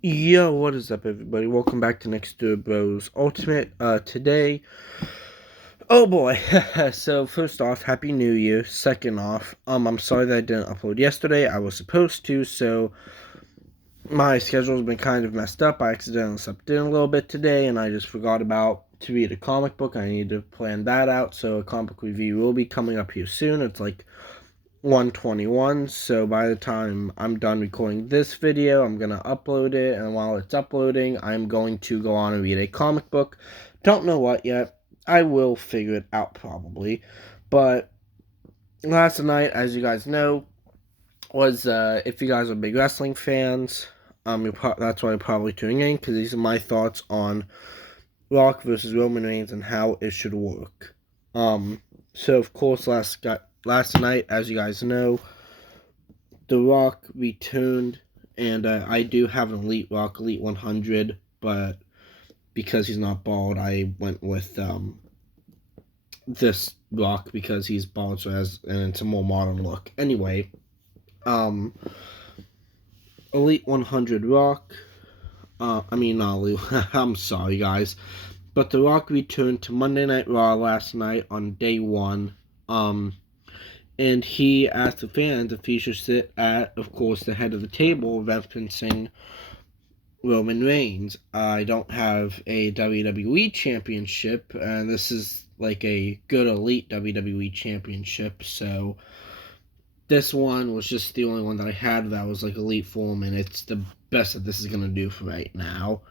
Yo, what is up, everybody? Welcome back to Next to Bros Ultimate. Today, oh boy. So first off, Happy New Year. Second off, I'm sorry that I didn't upload yesterday. I was supposed to, so my schedule's been kind of messed up. I accidentally slept in a little bit today, and I just forgot about to read a comic book. I need to plan that out. So a comic book review will be coming up here soon. It's like 121, so by the time I'm done recording this video, I'm going to upload it, and while it's uploading, I'm going to go on and read a comic book. Don't know what yet. I will figure it out probably. But last night, as you guys know, was, if you guys are big wrestling fans, that's why you're probably tuning in, because these are my thoughts on Rock versus Roman Reigns and how it should work. So of course, last night, as you guys know, The Rock returned, and I do have an Elite Rock, Elite 100, but because he's not bald, I went with this Rock because he's bald, and it's a more modern look. Anyway, um, Elite 100 Rock. I'm sorry, guys, but The Rock returned to Monday Night Raw last night on day one. And he asked the fans if he should sit at, of course, the head of the table, referencing Roman Reigns. I don't have a WWE championship, and this is like a good elite WWE championship, so this one was just the only one that I had that was like elite form, and it's the best that this is going to do for right now.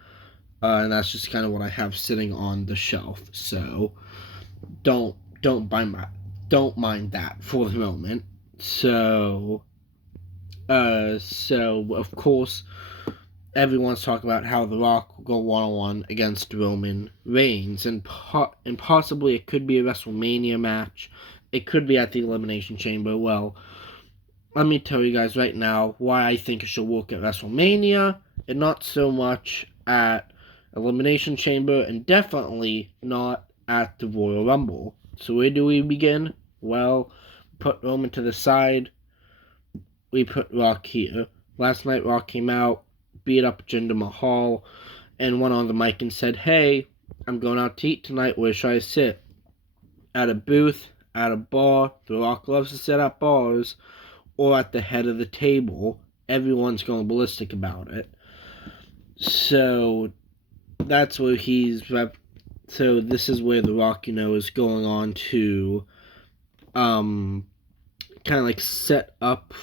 And that's just kind of what I have sitting on the shelf, so don't don't mind that. Don't mind that for the moment. So of course, everyone's talking about how The Rock will go one-on-one against Roman Reigns, and possibly it could be a WrestleMania match. It could be at the Elimination Chamber. Well, let me tell you guys right now why I think it should work at WrestleMania, and not so much at Elimination Chamber, and definitely not at the Royal Rumble. So where do we begin? Well, put Roman to the side. We put Rock here. Last night, Rock came out, beat up Jinder Mahal, and went on the mic and said, "Hey, I'm going out to eat tonight. Where should I sit? At a booth, at a bar. The Rock loves to sit at bars, or at the head of the table. Everyone's going ballistic about it." So that's where So this is where The Rock, is going on to kind of like set up.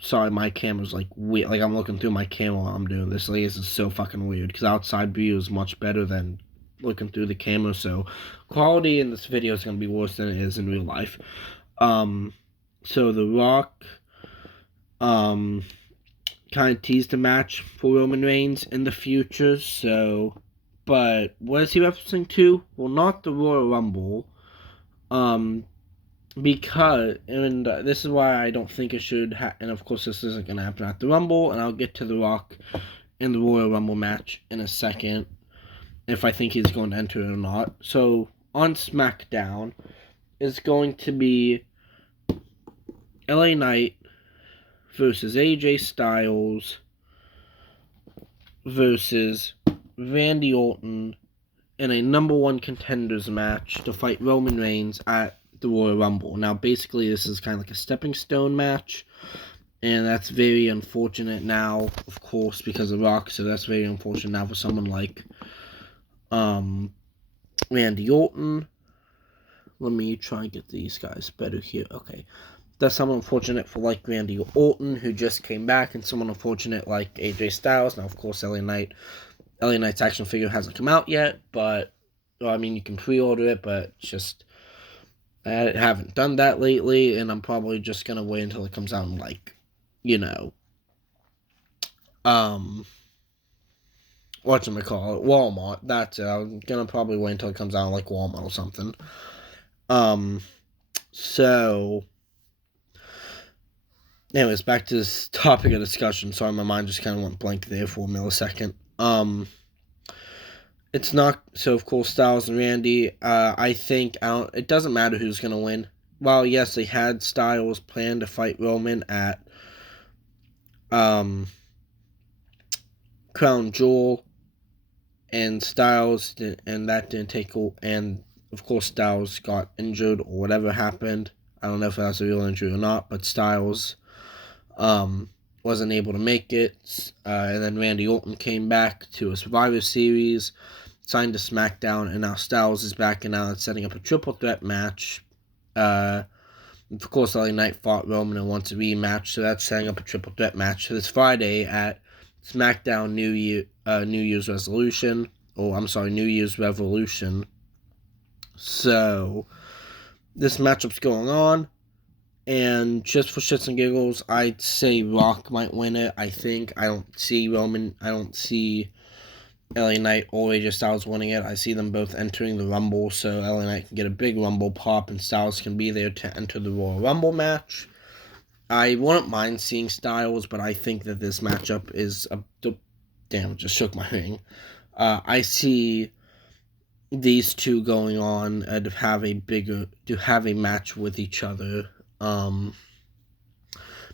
Sorry, my camera's like weird. Like I'm looking through my camera while I'm doing this. Like this is so fucking weird because outside view is much better than looking through the camera. So quality in this video is gonna be worse than it is in real life. So The Rock, kind of teased a match for Roman Reigns in the future. So, but what is he referencing to? Well, not the Royal Rumble. Because, and this is why I don't think it should and of course this isn't going to happen at the Rumble, and I'll get to The Rock in the Royal Rumble match in a second, if I think he's going to enter it or not. So, on SmackDown, is going to be LA Knight versus AJ Styles versus Randy Orton in a number one contenders match to fight Roman Reigns at the Royal Rumble. Now, basically, this is kind of like a stepping stone match, and that's very unfortunate now, of course, because of Rock. So that's very unfortunate now for someone like Randy Orton. Let me try and get these guys better here. Okay, that's someone unfortunate for like Randy Orton, who just came back, and someone unfortunate like AJ Styles. Now, of course, LA Knight's action figure hasn't come out yet, but well, I mean, you can pre-order it, but just I haven't done that lately, and I'm probably just gonna wait until it comes out in like, whatchamacallit, Walmart. That's it. I'm gonna probably wait until it comes out in like Walmart or something. So anyways, back to this topic of discussion. Sorry, my mind just kind of went blank there for a millisecond. It's not so. Of course, Styles and Randy. I think it doesn't matter who's gonna win. Well, yes, they had Styles plan to fight Roman at crown jewel, and Styles and that didn't take, and of course Styles got injured or whatever happened. I don't know if that was a real injury or not, but Styles wasn't able to make it. And then Randy Orton came back to a Survivor Series, signed to SmackDown, and now Styles is back, and now it's setting up a triple threat match. Of course, LA Knight fought Roman and wants a rematch, so that's setting up a triple threat match this Friday at SmackDown New Year's Resolution. New Year's Revolution. So, this matchup's going on, and just for shits and giggles, I'd say Rock might win it. I don't see Roman, I don't see LA Knight or AJ Styles winning it. I see them both entering the Rumble, so LA Knight can get a big Rumble pop, and Styles can be there to enter the Royal Rumble match. I wouldn't mind seeing Styles, but I think that this matchup is damn, just shook my ring. I see these two going on to have a match with each other,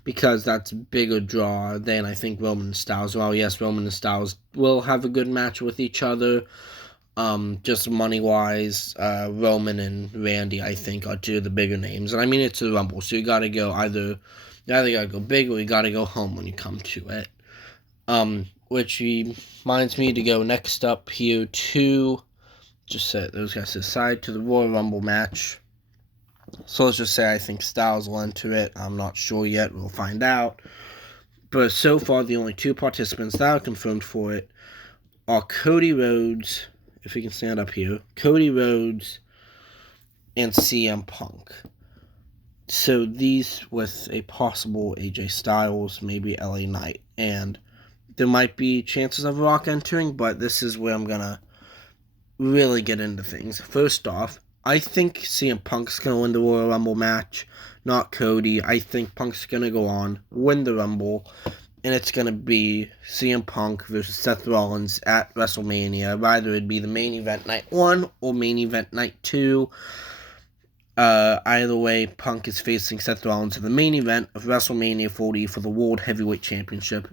because that's a bigger draw than I think Roman and Styles. Well, yes, Roman and Styles will have a good match with each other. Just money-wise, Roman and Randy, I think, are two of the bigger names. And I mean, it's a Rumble, so you gotta go you either gotta go big or you gotta go home when you come to it. Which reminds me to go next up here to, just set those guys aside, to the Royal Rumble match. So let's just say I think Styles will enter it. I'm not sure yet. We'll find out. But so far, the only two participants that are confirmed for it are Cody Rhodes, if we can stand up here, Cody Rhodes and CM Punk. So these with a possible AJ Styles, maybe LA Knight. And there might be chances of Rock entering, but this is where I'm going to really get into things. First off, I think CM Punk's going to win the Royal Rumble match, not Cody. I think Punk's going to go on, win the Rumble, and it's going to be CM Punk versus Seth Rollins at WrestleMania. Either it'd be the main event night 1 or main event night 2. Either way, Punk is facing Seth Rollins in the main event of WrestleMania 40 for the World Heavyweight Championship.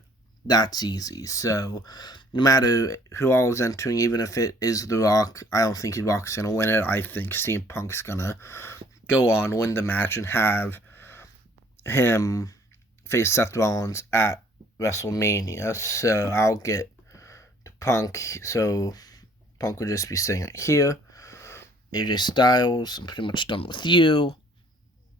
That's easy. So, no matter who all is entering, even if it is The Rock, I don't think The Rock's going to win it. I think CM Punk's going to go on, win the match, and have him face Seth Rollins at WrestleMania. So, I'll get to Punk. So, Punk will just be sitting right here. AJ Styles, I'm pretty much done with you.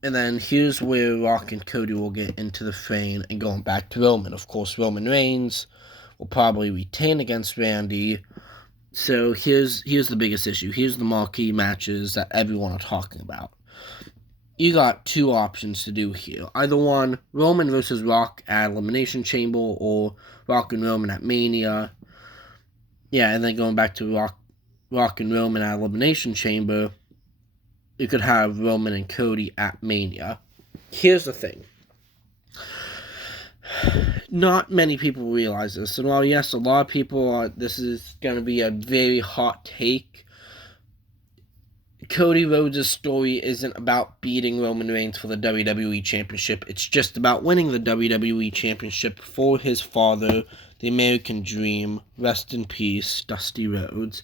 And then here's where Rock and Cody will get into the frame and going back to Roman. Of course, Roman Reigns will probably retain against Randy. So here's the biggest issue. Here's the marquee matches that everyone are talking about. You got two options to do here. Either one, Roman versus Rock at Elimination Chamber, or Rock and Roman at Mania. Yeah, and then going back to Rock and Roman at Elimination Chamber, you could have Roman and Cody at Mania. Here's the thing. Not many people realize this. And while, yes, a lot of people are, this is going to be a very hot take, Cody Rhodes' story isn't about beating Roman Reigns for the WWE Championship. It's just about winning the WWE Championship for his father, the American Dream. Rest in peace, Dusty Rhodes.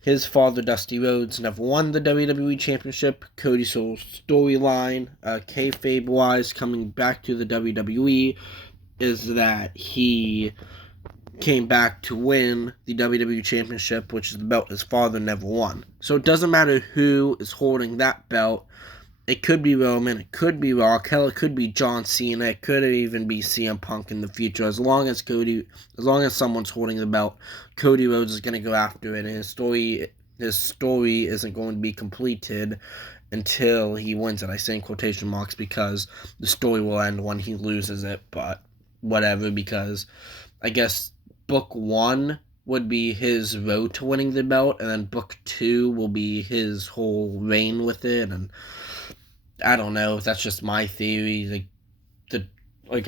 His father, Dusty Rhodes, never won the WWE Championship. Cody's whole storyline, kayfabe-wise, coming back to the WWE, is that he came back to win the WWE Championship, which is the belt his father never won. So it doesn't matter who is holding that belt. It could be Roman, it could be Rock, hell, it could be John Cena, it could even be CM Punk in the future. As long as someone's holding the belt, Cody Rhodes is going to go after it, and his story isn't going to be completed until he wins it. I say in quotation marks because the story will end when he loses it, but whatever, because I guess book 1 would be his road to winning the belt, and then book 2 will be his whole reign with it, and I don't know if that's just my theory, like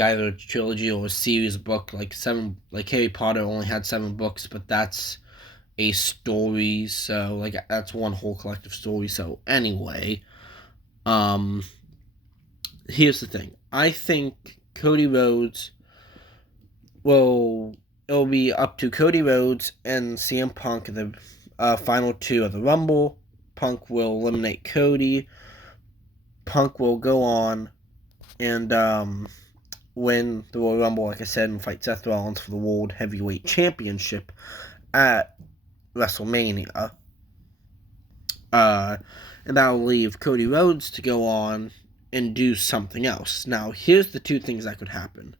either a trilogy or a series book, like Harry Potter only had 7 books, but that's a story, so like that's one whole collective story. So anyway, here's the thing. I think Cody Rhodes will it'll be up to Cody Rhodes and CM Punk in the final two of the Rumble. Punk will eliminate Cody. Punk will go on and win the Royal Rumble, like I said, and fight Seth Rollins for the World Heavyweight Championship at WrestleMania. And that'll leave Cody Rhodes to go on and do something else. Now, here's the two things that could happen.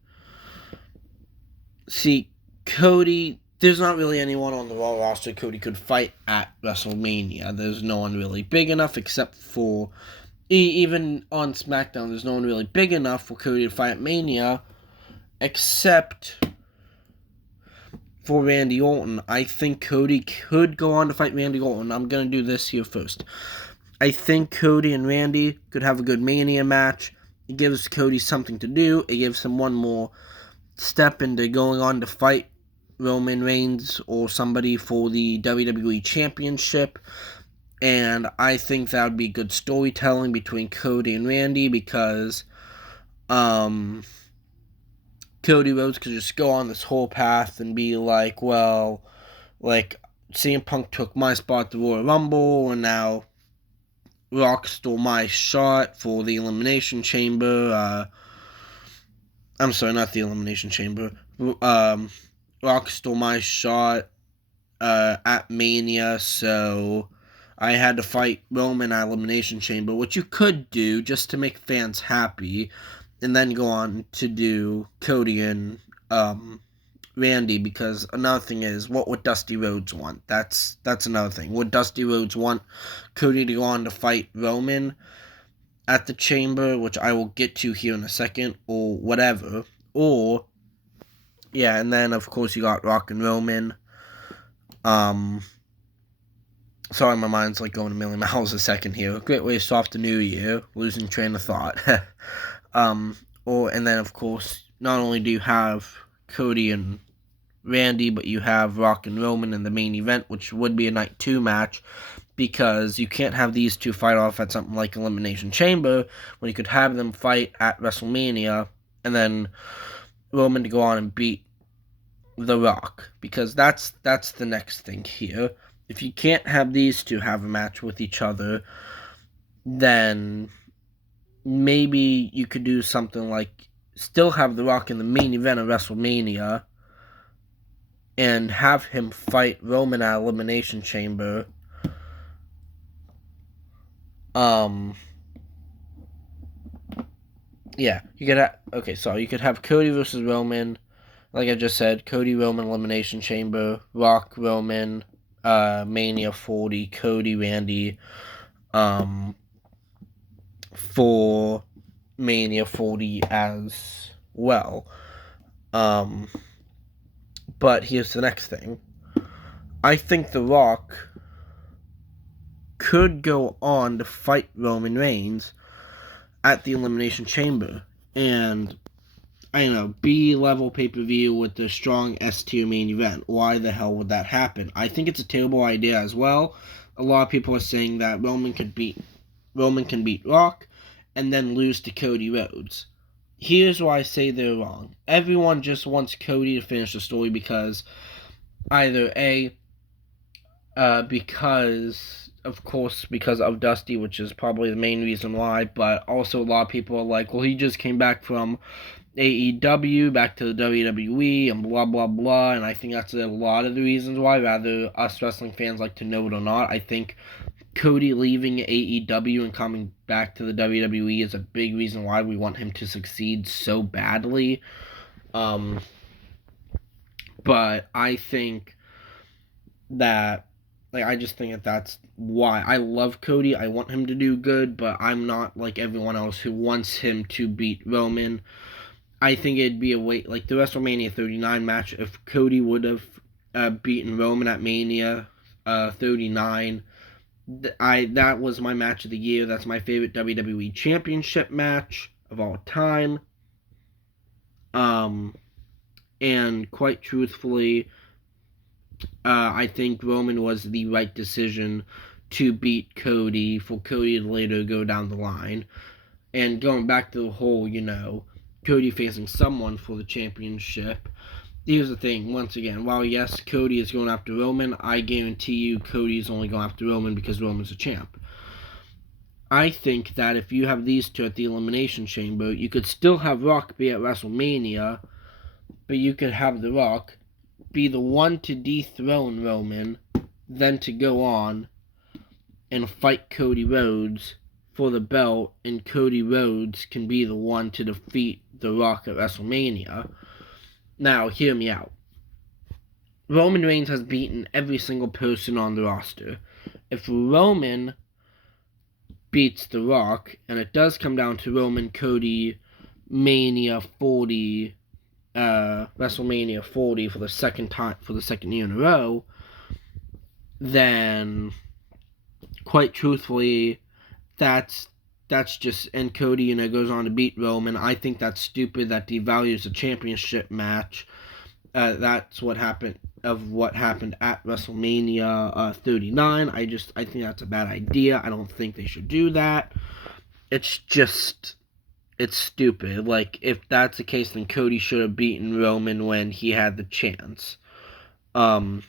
See, Cody, there's not really anyone on the Raw roster Cody could fight at WrestleMania. There's no one really big enough except for, even on SmackDown, there's no one really big enough for Cody to fight at Mania except for Randy Orton. I think Cody could go on to fight Randy Orton. I'm going to do this here first. I think Cody and Randy could have a good Mania match. It gives Cody something to do. It gives him one more step into going on to fight Roman Reigns or somebody for the WWE Championship. And I think that would be good storytelling between Cody and Randy because Cody Rhodes could just go on this whole path and be like, well, like CM Punk took my spot at the Royal Rumble and now Rock stole my shot for the Elimination Chamber. I'm sorry, not the Elimination Chamber. Rock stole my shot at Mania, so I had to fight Roman at Elimination Chamber, which you could do just to make fans happy, and then go on to do Cody and Randy, because another thing is, what would Dusty Rhodes want? That's another thing. Would Dusty Rhodes want Cody to go on to fight Roman at the Chamber, which I will get to here in a second, or whatever? Or, yeah, and then, of course, you got Rock and Roman. Sorry, my mind's like going a million miles a second here. A great way to start the new year, losing train of thought. And then, of course, not only do you have Cody and Randy, but you have Rock and Roman in the main event, which would be a Night 2 match, because you can't have these two fight off at something like Elimination Chamber, when you could have them fight at WrestleMania, and then Roman to go on and beat The Rock, because that's the next thing here. If you can't have these two have a match with each other, then maybe you could do something like still have The Rock in the main event of WrestleMania and have him fight Roman at Elimination Chamber. Yeah, you could have Cody versus Roman, like I just said, Cody Roman Elimination Chamber, Rock Roman, Mania 40, Cody Randy, for Mania 40 as well. But here's the next thing. I think The Rock could go on to fight Roman Reigns at the Elimination Chamber. And, I don't know, B-level pay-per-view with the strong S-tier main event. Why the hell would that happen? I think it's a terrible idea as well. A lot of people are saying that Roman can beat Rock and then lose to Cody Rhodes. Here's why I say they're wrong. Everyone just wants Cody to finish the story because either because of Dusty, which is probably the main reason why, but also a lot of people are like, well, he just came back from AEW, back to the WWE, and blah, blah, blah, and I think that's a lot of the reasons why, rather us wrestling fans like to know it or not. I think Cody leaving AEW and coming back to the WWE is a big reason why we want him to succeed so badly. But I think that, I just think that that's why. I love Cody. I want him to do good, but I'm not like everyone else who wants him to beat Roman. I think it'd be a wait, like the WrestleMania 39 match, if Cody would have beaten Roman at Mania 39, that was my match of the year. That's my favorite WWE Championship match of all time. And quite truthfully, I think Roman was the right decision to beat Cody, for Cody to later go down the line. And going back to the whole, Cody facing someone for the championship, here's the thing, once again, while yes, Cody is going after Roman, I guarantee you Cody is only going after Roman because Roman's a champ. I think that if you have these two at the Elimination Chamber, you could still have Rock be at WrestleMania, but you could have The Rock be the one to dethrone Roman, then to go on and fight Cody Rhodes for the belt, and Cody Rhodes can be the one to defeat The Rock at WrestleMania. Now, hear me out. Roman Reigns has beaten every single person on the roster. If Roman beats The Rock, and it does come down to Roman Cody Mania 40, WrestleMania 40 for the second year in a row, then quite truthfully, that's just, and Cody, goes on to beat Roman. I think that's stupid. That devalues the championship match. That's what happened at WrestleMania 39. I think that's a bad idea. I don't think they should do that. It's stupid. Like, if that's the case, then Cody should have beaten Roman when he had the chance. And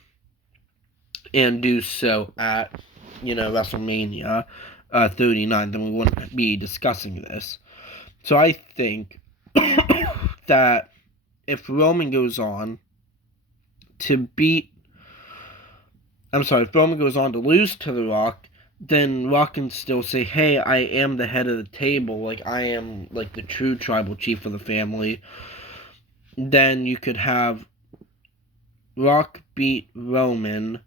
do so at, WrestleMania 39, then we wouldn't be discussing this. So I think that if Roman goes on to lose to The Rock, then Rock can still say, hey, I am the head of the table, like, I am, like, the true tribal chief of the family. Then you could have Rock beat Roman,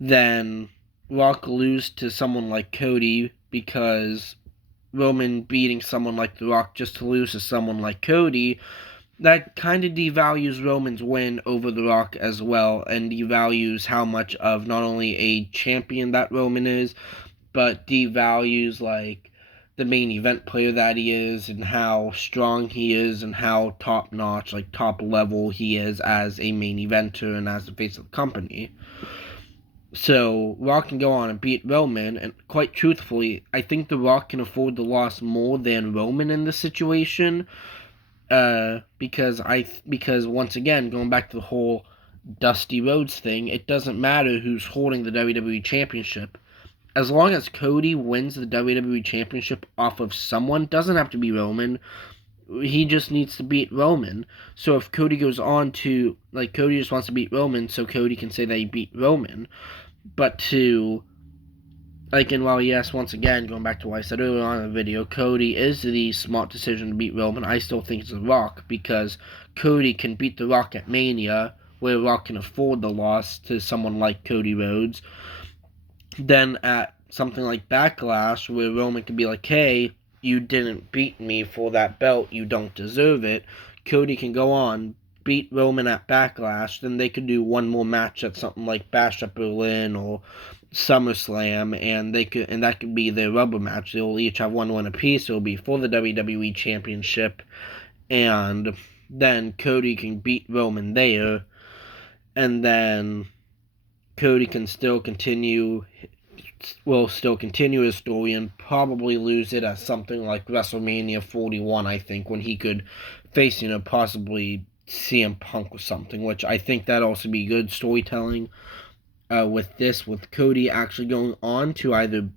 then Rock lose to someone like Cody, because Roman beating someone like The Rock just to lose to someone like Cody, that kind of devalues Roman's win over The Rock as well, and devalues how much of not only a champion that Roman is, but devalues, like, the main event player that he is, and how strong he is, and how top-notch, like, top-level he is as a main eventer and as the face of the company. So, Rock can go on and beat Roman, and quite truthfully, I think The Rock can afford the loss more than Roman in this situation, because once again, going back to the whole Dusty Rhodes thing, it doesn't matter who's holding the WWE Championship. As long as Cody wins the WWE Championship off of someone, doesn't have to be Roman, he just needs to beat Roman. So if Cody goes on to, like, Cody just wants to beat Roman, so Cody can say that he beat Roman. But to, like, and while yes, once again, going back to what I said earlier on in the video, Cody is the smart decision to beat Roman, I still think it's The Rock, because Cody can beat The Rock at Mania, where Rock can afford the loss to someone like Cody Rhodes. Then at something like Backlash, where Roman can be like, hey, you didn't beat me for that belt, you don't deserve it, Cody can go on, beat Roman at Backlash, then they could do one more match at something like Bash at Berlin or SummerSlam, and that could be their rubber match. They'll each have one win apiece. It'll be for the WWE Championship, and then Cody can beat Roman there, and then Cody can still continue his story and probably lose it at something like WrestleMania 41, I think, when he could face, possibly CM Punk or something, which I think that'd also be good storytelling. With Cody actually going on to either,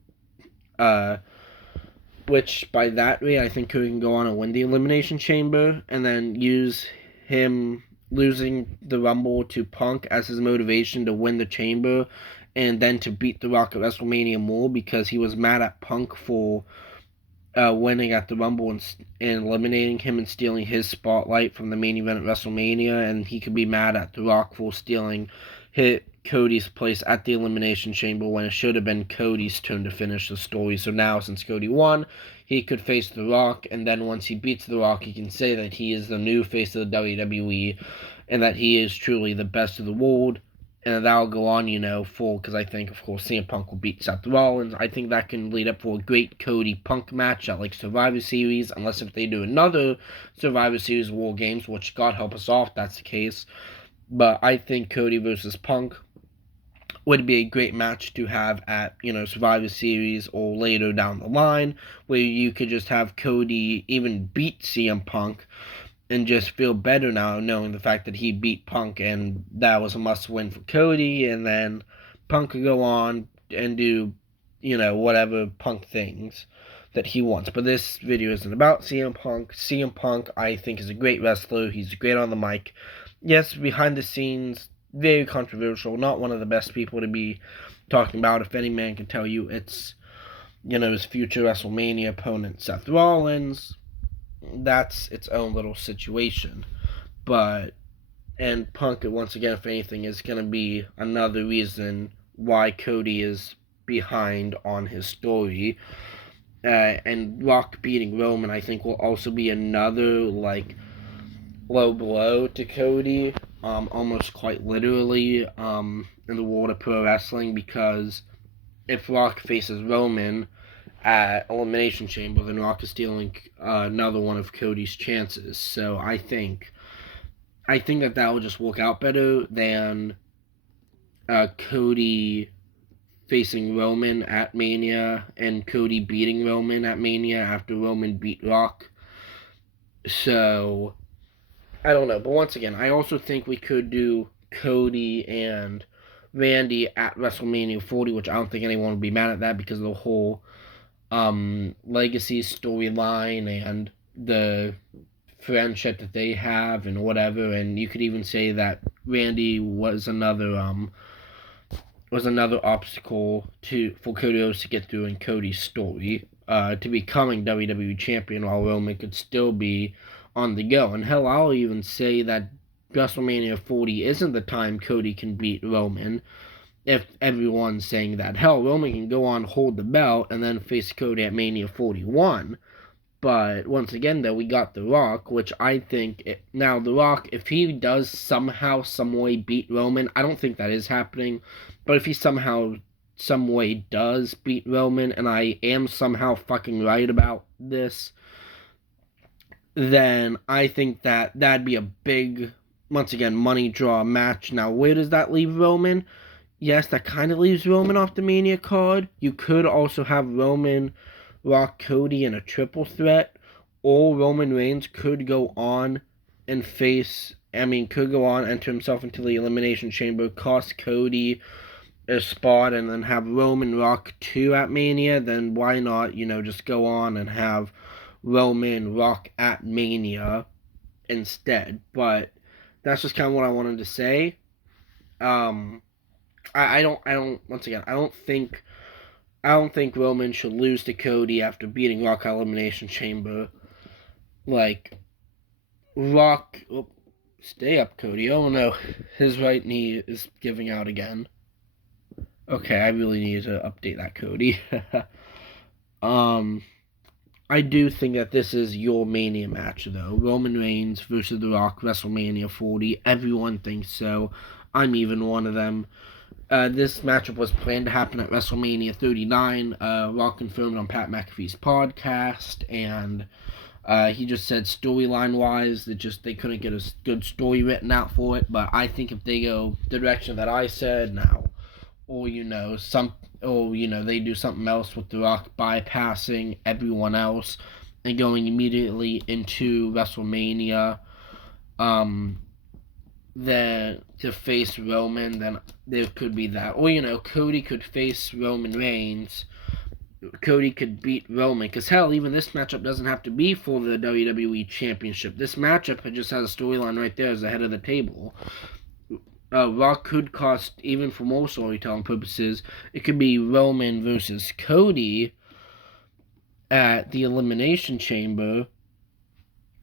which by that way, I think Cody can go on and win the Elimination Chamber, and then use him losing the Rumble to Punk as his motivation to win the Chamber, and then to beat The Rock at WrestleMania more, because he was mad at Punk for winning at the Rumble and eliminating him and stealing his spotlight from the main event at WrestleMania, and he could be mad at The Rock for stealing Cody's place at the Elimination Chamber when it should have been Cody's turn to finish the story. So now, since Cody won, he could face The Rock, and then once he beats The Rock, he can say that he is the new face of the WWE, and that he is truly the best of the world, and that'll go on, because I think, of course, CM Punk will beat Seth Rollins. I think that can lead up for a great Cody-Punk match at, like, Survivor Series, unless if they do another Survivor Series War Games, which, God help us all if that's the case. But I think Cody versus Punk would be a great match to have at, Survivor Series or later down the line, where you could just have Cody even beat CM Punk, and just feel better now knowing the fact that he beat Punk and that was a must-win for Cody, and then Punk could go on and do, whatever Punk things that he wants. But this video isn't about CM Punk. CM Punk, I think, is a great wrestler. He's great on the mic. Yes, behind the scenes, very controversial. Not one of the best people to be talking about. If any man can tell you, it's, his future WrestleMania opponent, Seth Rollins. That's its own little situation. And Punk, once again, if anything, is going to be another reason why Cody is behind on his story. And Rock beating Roman, I think, will also be another, low blow to Cody, almost quite literally, in the world of pro wrestling, because if Rock faces Roman at Elimination Chamber, then Rock is stealing another one of Cody's chances. So I think that will just work out better than Cody facing Roman at Mania and Cody beating Roman at Mania after Roman beat Rock. So I don't know, but once again, I also think we could do Cody and Randy at WrestleMania 40, which I don't think anyone would be mad at that because of the whole legacy storyline and the friendship that they have and whatever. And you could even say that Randy was another obstacle for Cody Rhodes to get through in Cody's story to becoming WWE champion, while Roman could still be on the go. And hell, I'll even say that WrestleMania 40 isn't the time Cody can beat Roman. If everyone's saying that, hell, Roman can go on, hold the belt, and then face Cody at Mania 41. But once again, though, we got The Rock, which I think now The Rock, if he does somehow, some way beat Roman, I don't think that is happening. But if he somehow, some way does beat Roman, and I am somehow fucking right about this, then I think that that'd be a big, once again, money draw match. Now, where does that leave Roman? Yes, that kind of leaves Roman off the Mania card. You could also have Roman, Rock, Cody in a triple threat, or Roman Reigns could go on and enter himself into the Elimination Chamber, cost Cody a spot, and then have Roman, Rock 2 at Mania. Then why not, just go on and have Roman, Rock at Mania instead. But that's just kind of what I wanted to say. I don't think Roman should lose to Cody after beating Rock at Elimination Chamber. Rock, stay up, Cody. Oh no, his right knee is giving out again. Okay, I really need to update that, Cody. I do think that this is your Mania match, though. Roman Reigns versus The Rock, WrestleMania 40. Everyone thinks so. I'm even one of them. This matchup was planned to happen at WrestleMania 39. Rock confirmed on Pat McAfee's podcast, and he just said storyline-wise that they couldn't get a good story written out for it. But I think if they go the direction that I said now, or they do something else with The Rock bypassing everyone else and going immediately into WrestleMania, then to face Roman, then there could be that. Or, Cody could face Roman Reigns. Cody could beat Roman. Because, hell, even this matchup doesn't have to be for the WWE Championship. This matchup just has a storyline right there as the head of the table. Rock could cost, even for more storytelling purposes, it could be Roman versus Cody at the Elimination Chamber,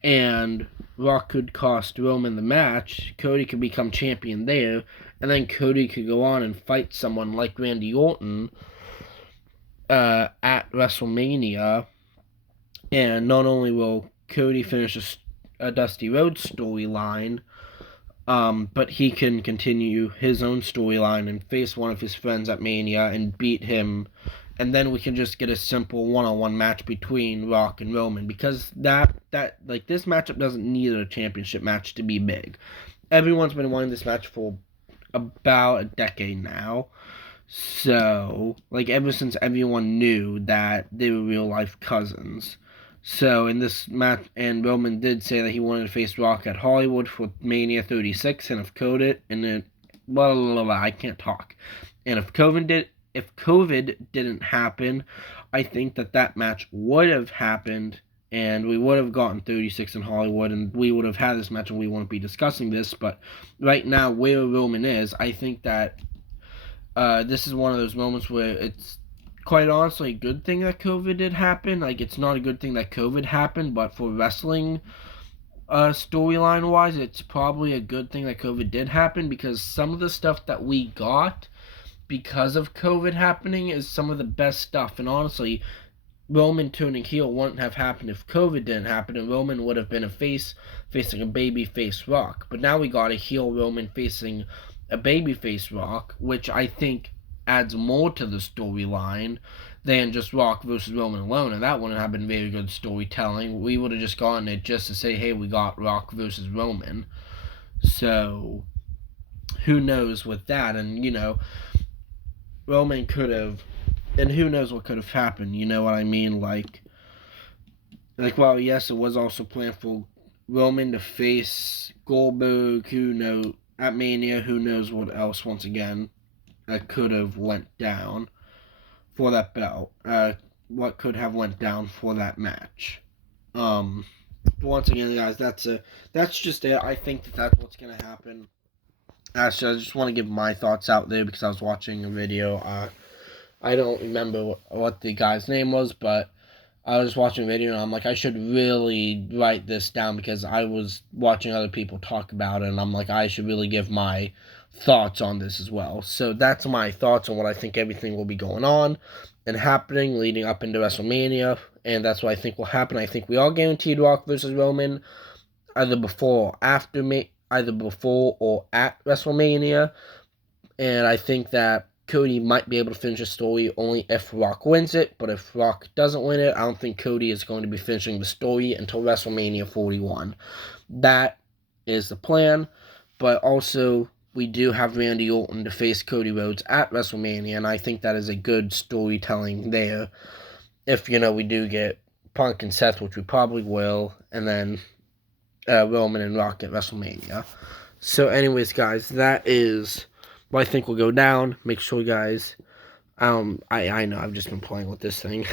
and Rock could cost Roman the match. Cody could become champion there, and then Cody could go on and fight someone like Randy Orton at WrestleMania, and not only will Cody finish a Dusty Rhodes storyline, but he can continue his own storyline and face one of his friends at Mania and beat him, and then we can just get a simple one-on-one match between Rock and Roman, because this matchup doesn't need a championship match to be big. Everyone's been wanting this match for about a decade now, so ever since everyone knew that they were real-life cousins. So in this match, and Roman did say that he wanted to face Rock at Hollywood for Mania 36, and if COVID and then blah, blah, blah, blah, I can't talk. And if COVID didn't happen, I think that match would have happened, and we would have gotten 36 in Hollywood, and we would have had this match, and we wouldn't be discussing this. But right now, where Roman is, I think that this is one of those moments where it's quite honestly a good thing that COVID did happen. Like, it's not a good thing that COVID happened, but for wrestling storyline wise, it's probably a good thing that COVID did happen, because some of the stuff that we got because of COVID happening is some of the best stuff. And honestly, Roman turning heel wouldn't have happened if COVID didn't happen, and Roman would have been a face facing a baby face Rock. But now we got a heel Roman facing a baby face Rock, which I think adds more to the storyline than just Rock versus Roman alone, and that wouldn't have been very good storytelling. We would have just gotten it just to say, hey, we got Rock versus Roman. So who knows with that? And Roman could have, and who knows what could have happened, you know what I mean? Like, well, yes, it was also planned for Roman to face Goldberg, who knows, at Mania, who knows what else, once again, that could have went down for that belt, what could have went down for that match. Once again, guys, that's just it. I think that's what's going to happen. Actually, I just want to give my thoughts out there because I was watching a video. I don't remember what the guy's name was, but I was watching a video and I'm like, I should really write this down because I was watching other people talk about it, and I'm like, I should really give my thoughts on this as well. So that's my thoughts on what I think everything will be going on and happening leading up into WrestleMania, and that's what I think will happen. I think we all guaranteed Rock versus Roman either before or after either before or at WrestleMania, and I think that Cody might be able to finish the story only if Rock wins it, but if Rock doesn't win it, I don't think Cody is going to be finishing the story until WrestleMania 41. That is the plan, but also we do have Randy Orton to face Cody Rhodes at WrestleMania, and I think that is a good storytelling there. If, we do get Punk and Seth, which we probably will, and then Roman and Rock at WrestleMania. So anyways, guys, that is what I think will go down. Make sure, guys, I know I've just been playing with this thing.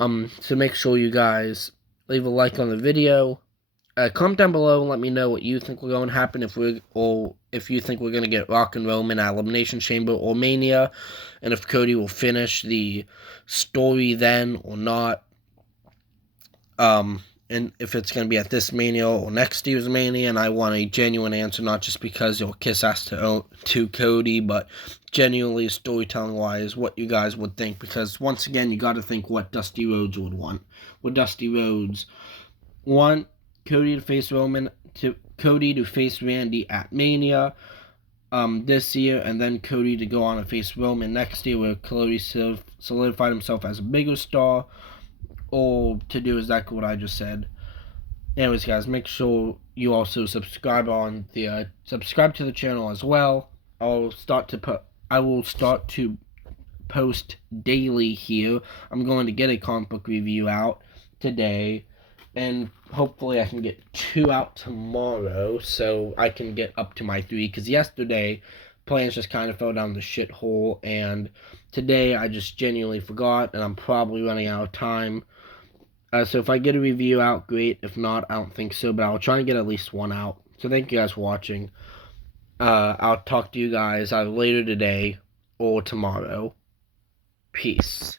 So make sure you guys leave a like on the video. Comment down below and let me know what you think will going to happen, if you think we're going to get Rock and Roman at Elimination Chamber or Mania, and if Cody will finish the story then or not. And if it's going to be at this Mania or next year's Mania, and I want a genuine answer, not just because you'll kiss ass to Cody, but genuinely storytelling-wise, what you guys would think. Because, once again, you got to think what Dusty Rhodes would want. Would Dusty Rhodes want Cody to face Randy at Mania this year, and then Cody to go on and face Roman next year, where Cody solidified himself as a bigger star, or to do exactly what I just said. Anyways, guys, make sure you also subscribe to the channel as well. I will start to post daily here. I'm going to get a comic book review out today, and hopefully I can get 2 out tomorrow, so I can get up to my 3. Because yesterday, plans just kind of fell down the shithole, and today I just genuinely forgot, and I'm probably running out of time. So if I get a review out, great. If not, I don't think so, but I'll try and get at least 1 out. So thank you guys for watching. I'll talk to you guys either later today or tomorrow. Peace.